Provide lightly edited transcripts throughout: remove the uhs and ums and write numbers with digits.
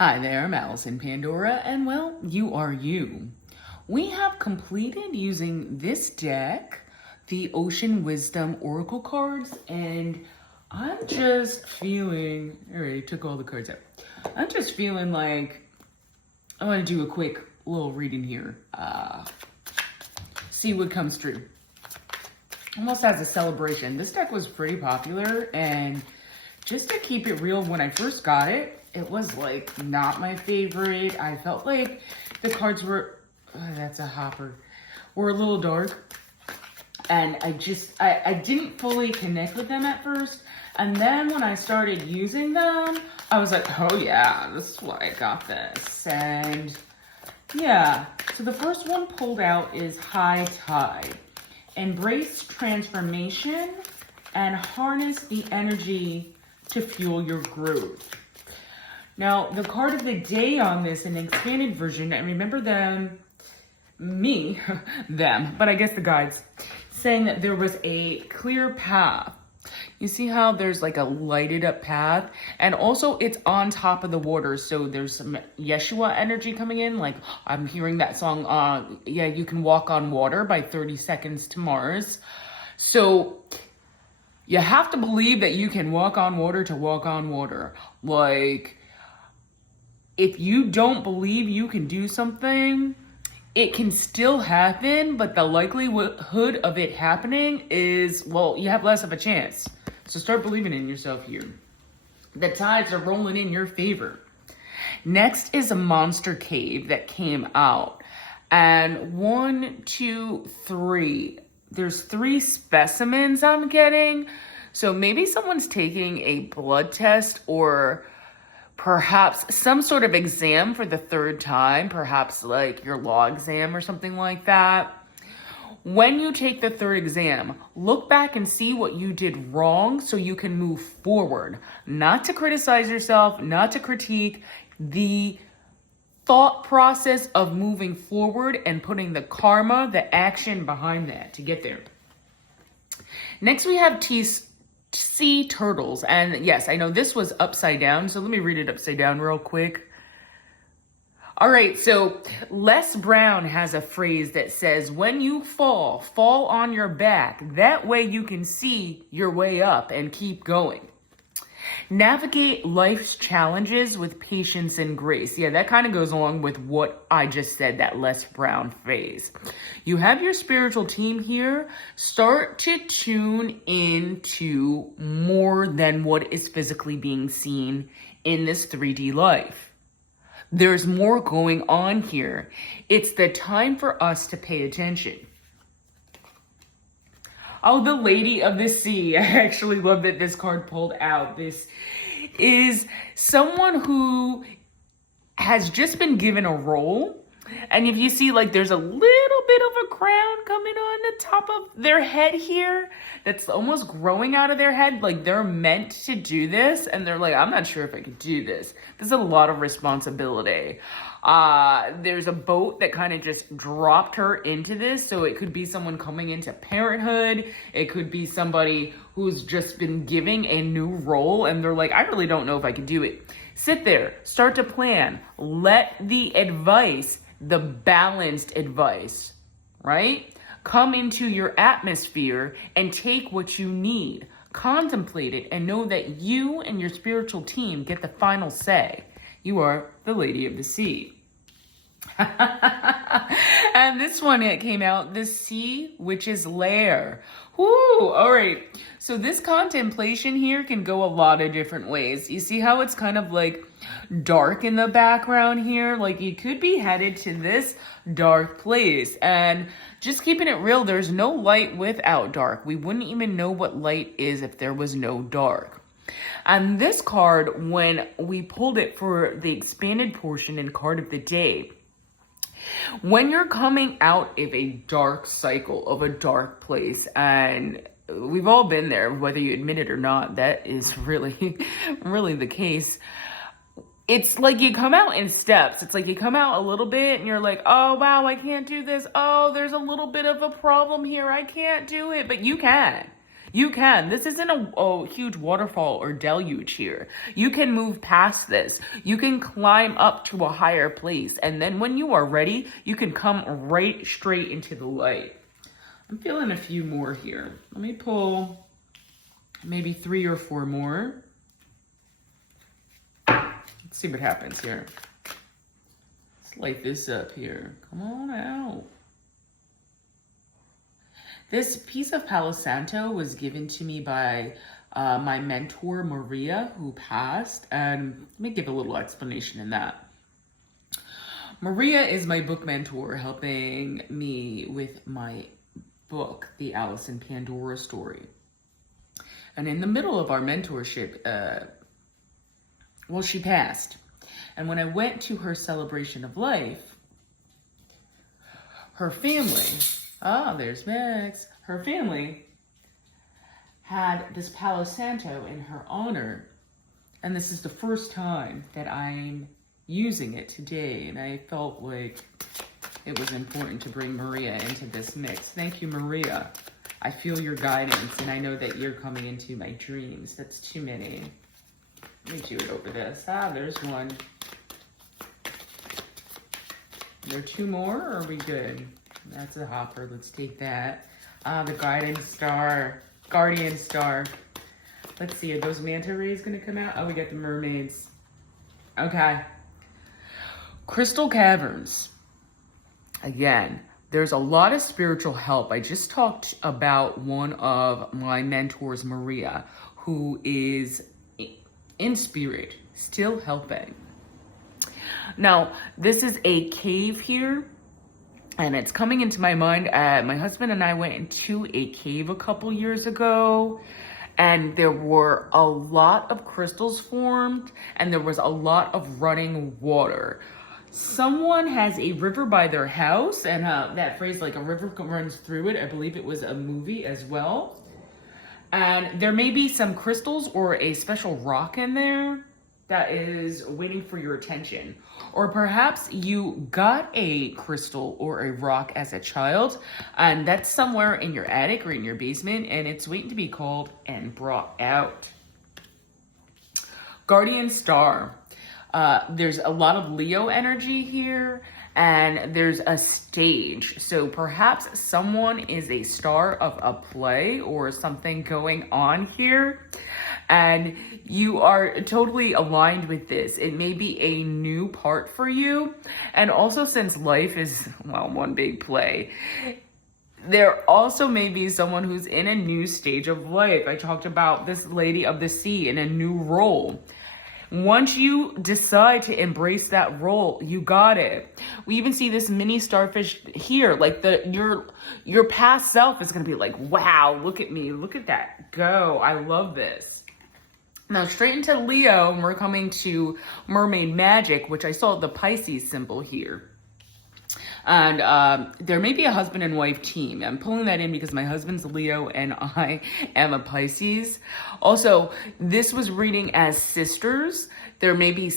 Hi there, I'm Alison Pandora, and well, you are you. We have completed using this deck, the Ocean Wisdom Oracle cards, and I'm just feeling, I already took all the cards out. I'm just feeling like I want to do a quick little reading here. See what comes true. Almost as a celebration. This deck was pretty popular, and just to keep it real, when I first got it, it was like not my favorite. I felt like the cards were, that's a hopper, were a little dark. And I didn't fully connect with them at first. And then when I started using them, I was like, oh yeah, this is why I got this. And yeah, so the first one pulled out is High Tide. Embrace transformation and harness the energy to fuel your growth. Now, the card of the day on this, an expanded version, and remember them, but I guess the guides, saying that there was a clear path. You see how there's like a lighted up path, and also it's on top of the water, so there's some Yeshua energy coming in. Like I'm hearing that song, yeah, you can walk on water by 30 Seconds to Mars. So you have to believe that you can walk on water to walk on water. Like, if you don't believe you can do something, it can still happen, but the likelihood of it happening is, well, you have less of a chance. So start believing in yourself here. The tides are rolling in your favor. Next is a monster cave that came out. And 1, 2, 3. There's 3 specimens I'm getting. So maybe someone's taking a blood test or perhaps some sort of exam for the 3rd time, perhaps like your law exam or something like that. When you take the 3rd exam, look back and see what you did wrong so you can move forward. Not to criticize yourself, not to critique, the thought process of moving forward and putting the karma, the action behind that to get there. Next we have sea turtles, and yes, I know this was upside down, so let me read it upside down real quick. All right, so Les Brown has a phrase that says, when you fall on your back. That way you can see your way up and keep going. Navigate life's challenges with patience and grace. Yeah, that kind of goes along with what I just said, that Les Brown phrase. You have your spiritual team here. Start to tune into more than what is physically being seen in this 3D life. There's more going on here. It's the time for us to pay attention. Oh, the Lady of the Sea. I actually love that this card pulled out. This is someone who has just been given a role. And if you see, like, there's a little bit of a crown coming on the top of their head here that's almost growing out of their head. Like, they're meant to do this. And they're like, I'm not sure if I could do this. There's a lot of responsibility. There's a boat that kind of just dropped her into this. So it could be someone coming into parenthood. It could be somebody who's just been giving a new role. And they're like, I really don't know if I can do it. Sit there, start to plan, let the advice, the balanced advice, right, come into your atmosphere and take what you need. Contemplate it and know that you and your spiritual team get the final say. You are the Lady of the Sea. And this one, it came out, the Sea Witch's Lair. Woo, all right. So this contemplation here can go a lot of different ways. You see how it's kind of like dark in the background here? Like you could be headed to this dark place. And just keeping it real, there's no light without dark. We wouldn't even know what light is if there was no dark. And this card, when we pulled it for the expanded portion and card of the day, when you're coming out of a dark cycle, of a dark place, and we've all been there, whether you admit it or not, that is really, really the case. It's like you come out in steps. It's like you come out a little bit and you're like, oh, wow, I can't do this. Oh, there's a little bit of a problem here. I can't do it, but you can. You can. This isn't a huge waterfall or deluge here. You can move past this. You can climb up to a higher place. And then when you are ready, you can come right straight into the light. I'm feeling a few more here. Let me pull maybe 3 or 4 more. Let's see what happens here. Let's light this up here. Come on out. This piece of Palo Santo was given to me by my mentor, Maria, who passed. And let me give a little explanation in that. Maria is my book mentor, helping me with my book, The Alison Pandora Story. And in the middle of our mentorship, well, she passed. And when I went to her celebration of life, her family, there's Max, her family had this Palo Santo in her honor. And this is the first time that I'm using it today. And I felt like it was important to bring Maria into this mix. Thank you, Maria. I feel your guidance, and I know that you're coming into my dreams. That's too many. Let me do it over this. There's one. There are 2 more, or are we good? That's a hopper. Let's take that. The guidance star. Guardian star. Let's see, are those manta rays going to come out? Oh, we got the mermaids. Okay. Crystal caverns. Again, there's a lot of spiritual help. I just talked about one of my mentors, Maria, who is in spirit, still helping. Now, this is a cave here, and it's coming into my mind. My husband and I went into a cave a couple years ago, and there were a lot of crystals formed, and there was a lot of running water. Someone has a river by their house, and that phrase, like a river runs through it, I believe it was a movie as well. And there may be some crystals or a special rock in there that is waiting for your attention. Or perhaps you got a crystal or a rock as a child, and that's somewhere in your attic or in your basement, and it's waiting to be called and brought out. Guardian star. There's a lot of Leo energy here, and there's a stage. So perhaps someone is a star of a play or something going on here, and you are totally aligned with this. It may be a new part for you. And also, since life is, well, one big play, there also may be someone who's in a new stage of life. I talked about this lady of the sea in a new role. Once you decide to embrace that role, you got it. We even see this mini starfish here. Like your past self is going to be like, wow, look at me. Look at that go. I love this. Now, straight into Leo, and we're coming to mermaid magic, which I saw the Pisces symbol here. And there may be a husband and wife team. I'm pulling that in because my husband's a Leo and I am a Pisces. Also, this was reading as sisters. There may be a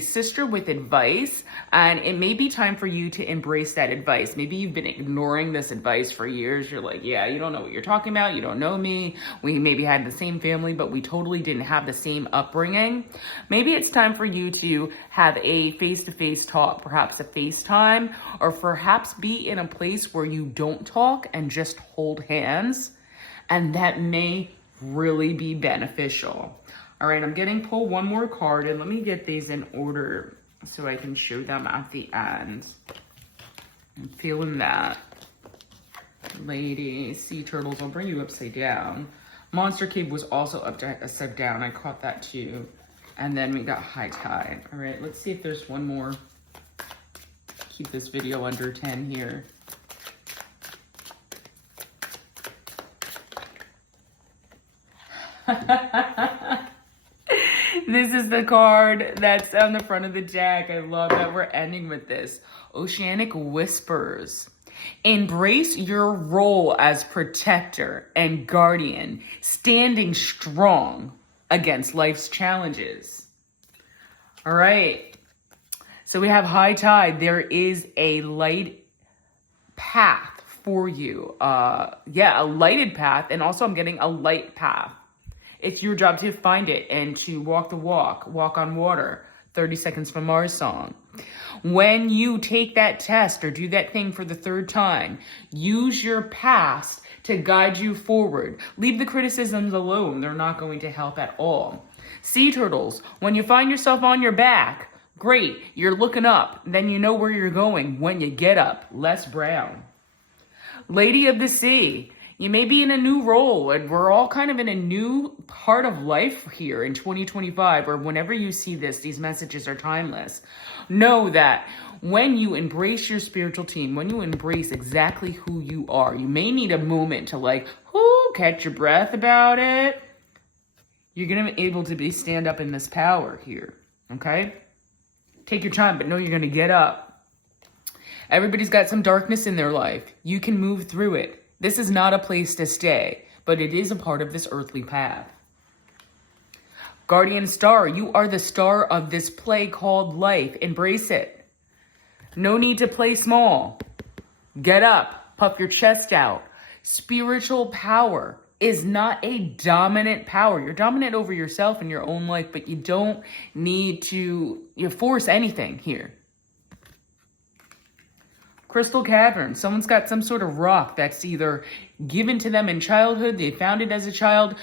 sister with advice, and it may be time for you to embrace that advice. Maybe you've been ignoring this advice for years. You're like, yeah, you don't know what you're talking about. You don't know me. We maybe had the same family, but we totally didn't have the same upbringing. Maybe it's time for you to have a face-to-face talk, perhaps a FaceTime, or perhaps be in a place where you don't talk and just hold hands, and that may really be beneficial. All right, I'm getting pull one more card, and let me get these in order so I can show them at the end. I'm feeling that. Lady, sea turtles, I'll bring you upside down. Monster Cave was also upside down. I caught that too. And then we got high tide. All right, let's see if there's one more. Keep this video under 10 here. This is the card that's on the front of the deck. I love that we're ending with this. Oceanic Whispers. Embrace your role as protector and guardian, standing strong against life's challenges. All right. So we have high tide. There is a light path for you. Yeah, a lighted path, and also I'm getting a light path. It's your job to find it and to walk the walk on water. 30 Seconds from Mars song. When you take that test or do that thing for the third time, use your past to guide you forward. Leave the criticisms alone. They're not going to help at all. Sea turtles, when you find yourself on your back, great, you're looking up. Then you know where you're going when you get up. Les Brown. Lady of the Sea, you may be in a new role, and we're all kind of in a new part of life here in 2025, or whenever you see this, these messages are timeless. Know that when you embrace your spiritual team, when you embrace exactly who you are, you may need a moment to catch your breath about it. You're going to be able to stand up in this power here, okay? Take your time, but know you're going to get up. Everybody's got some darkness in their life. You can move through it. This is not a place to stay, but it is a part of this earthly path. Guardian star, you are the star of this play called life. Embrace it. No need to play small. Get up, puff your chest out. Spiritual power is not a dominant power. You're dominant over yourself and your own life, but you don't need to force anything here. Crystal cavern. Someone's got some sort of rock that's either given to them in childhood, they found it as a child,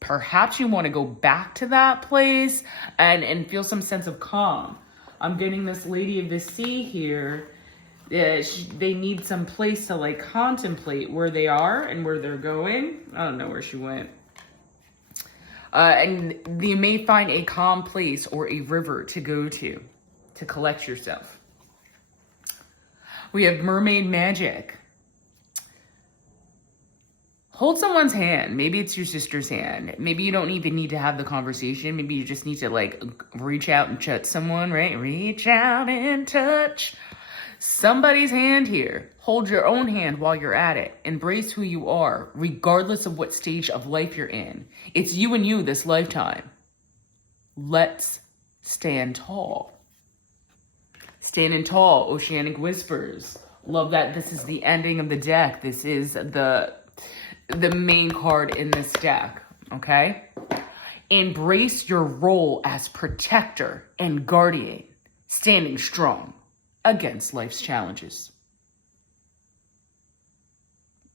perhaps you want to go back to that place and feel some sense of calm. I'm getting this Lady of the Sea here. They need some place to contemplate where they are and where they're going. I don't know where she went. And you may find a calm place or a river to go to collect yourself. We have mermaid magic. Hold someone's hand. Maybe it's your sister's hand. Maybe you don't even need to have the conversation. Maybe you just need to reach out and touch someone, right? Reach out and touch somebody's hand here. Hold your own hand while you're at it. Embrace who you are, regardless of what stage of life you're in. It's you and you this lifetime. Let's stand tall. Standing tall, Oceanic Whispers. Love that this is the ending of the deck. This is the main card in this deck, okay? Embrace your role as protector and guardian, standing strong against life's challenges.